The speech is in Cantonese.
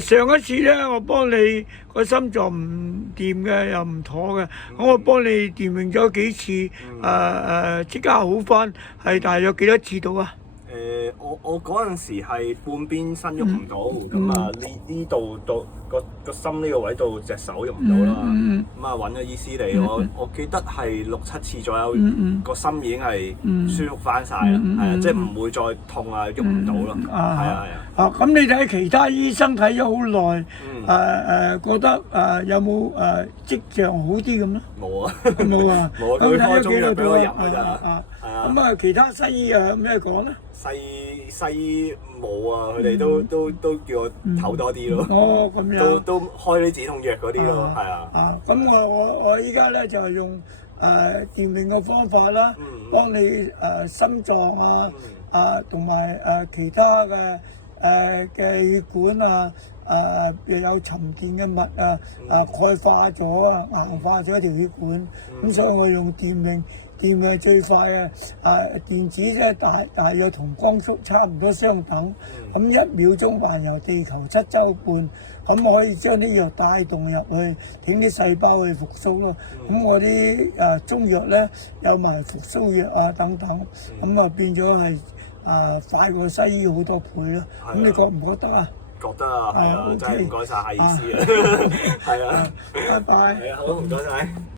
上一次咧，我幫你個心臟唔掂嘅，又唔妥嘅，咁我幫你掂完咗幾次，即刻好翻，係大約幾多次到啊？我嗰陣時係半邊身喐唔到，咁啊呢度到個心呢個位到隻手喐唔到啦，咁啊揾咗醫師嚟，我記得係6-7次左右，個心已經係舒服翻晒啦，係啊，即係唔會再痛啊，喐唔到咯，係啊。咁你睇其他醫生睇咗好耐，覺得有冇跡象好啲咁咧？冇啊，冇啊，冇啊，佢開中藥俾我飲㗎咋，咁啊，其他西醫有咩講咧？西醫冇啊，佢哋都叫我唞多啲咯。哦，咁樣。都開啲止痛藥嗰啲咯，係啊。咁我依家咧就係用電命嘅方法啦，幫你心臟同埋其他嘅血管又有沉澱嘅物鈣化咗硬化咗條血管，咁所以我用電命係最快嘅，電子即係大約同光速差唔多相等，咁1秒鐘環遊地球7週半，咁可以將啲藥帶動入去，整啲細胞去復甦咯。咁我啲中藥咧有埋復甦藥等等，咁變咗係快過西醫好多倍咯。咁你覺唔覺得啊？覺得啊，係啊，真係唔該晒夏醫師啊，係啊，拜拜。係啊，好唔該晒。